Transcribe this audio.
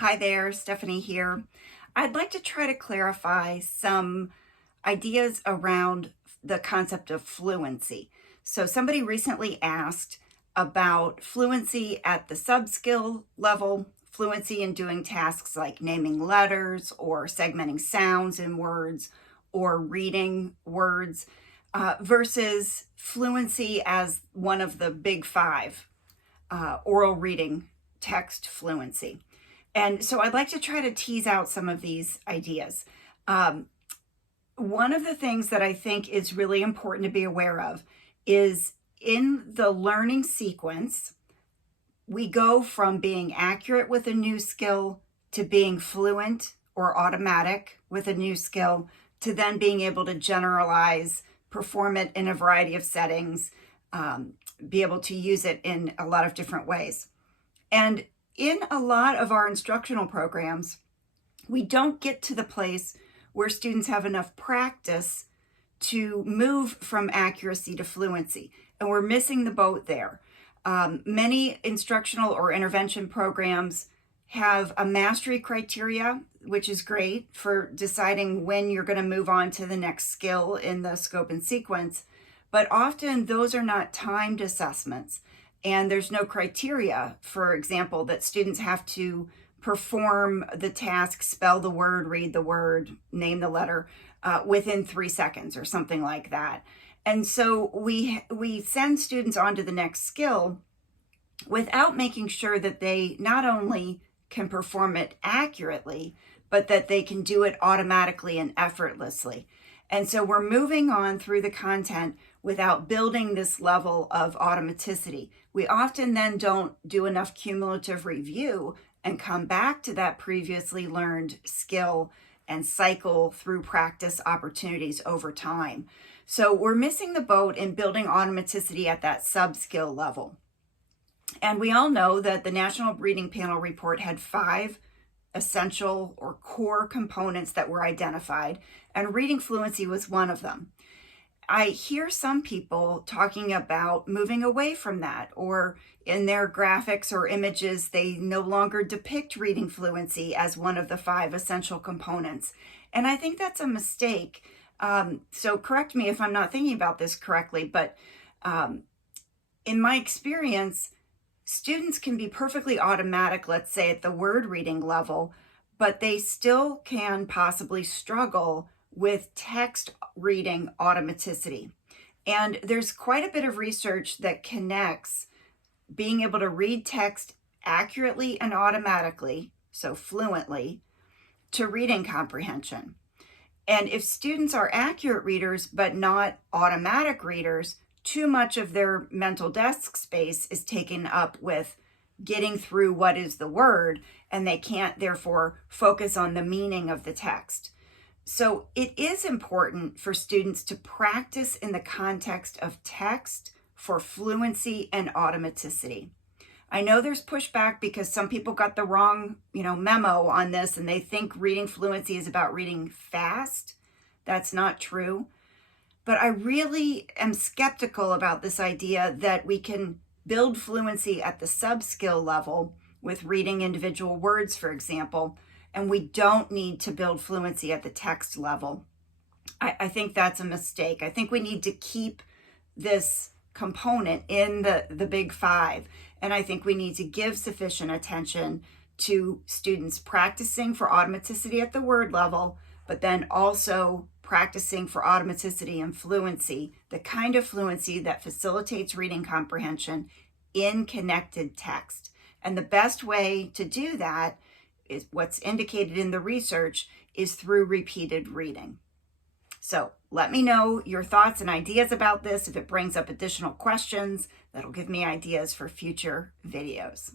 Hi there, Stephanie here. I'd like to try to clarify some ideas around the concept of fluency. So somebody recently asked about fluency at the sub-skill level, fluency in doing tasks like naming letters or segmenting sounds in words or reading words versus fluency as one of the big five, oral reading, text fluency. And so I'd like to try to tease out some of these ideas. One of the things that I think is really important to be aware of is in the learning sequence, we go from being accurate with a new skill to being fluent or automatic with a new skill to then being able to generalize, perform it in a variety of settings, be able to use it in a lot of different ways. And in a lot of our instructional programs, we don't get to the place where students have enough practice to move from accuracy to fluency, and we're missing the boat there. Many instructional or intervention programs have a mastery criteria, which is great for deciding when you're going to move on to the next skill in the scope and sequence, but often those are not timed assessments. And there's no criteria, for example, that students have to perform the task, spell the word, read the word, name the letter within 3 seconds or something like that. And so we send students on to the next skill without making sure that they not only can perform it accurately, but that they can do it automatically and effortlessly. And so we're moving on through the content without building this level of automaticity. We often then don't do enough cumulative review and come back to that previously learned skill and cycle through practice opportunities over time. So we're missing the boat in building automaticity at that sub-skill level. And we all know that the National Reading Panel report had 5 essential or core components that were identified, and reading fluency was one of them. I hear some people talking about moving away from that, or in their graphics or images, they no longer depict reading fluency as one of the 5 essential components. And I think that's a mistake. So correct me if I'm not thinking about this correctly, but in my experience, students can be perfectly automatic, let's say at the word reading level, but they still can possibly struggle with text reading automaticity. And there's quite a bit of research that connects being able to read text accurately and automatically, so fluently, to reading comprehension. And if students are accurate readers but not automatic readers, too much of their mental desk space is taken up with getting through what is the word, and they can't therefore focus on the meaning of the text. So it is important for students to practice in the context of text for fluency and automaticity. I know there's pushback because some people got the wrong, memo on this, and they think reading fluency is about reading fast. That's not true. But I really am skeptical about this idea that we can build fluency at the sub-skill level with reading individual words, for example, and we don't need to build fluency at the text level. I think that's a mistake. I think we need to keep this component in the big 5, and I think we need to give sufficient attention to students practicing for automaticity at the word level, but then also practicing for automaticity and fluency, the kind of fluency that facilitates reading comprehension in connected text. And the best way to do that is what's indicated in the research is through repeated reading. So let me know your thoughts and ideas about this. If it brings up additional questions, that'll give me ideas for future videos.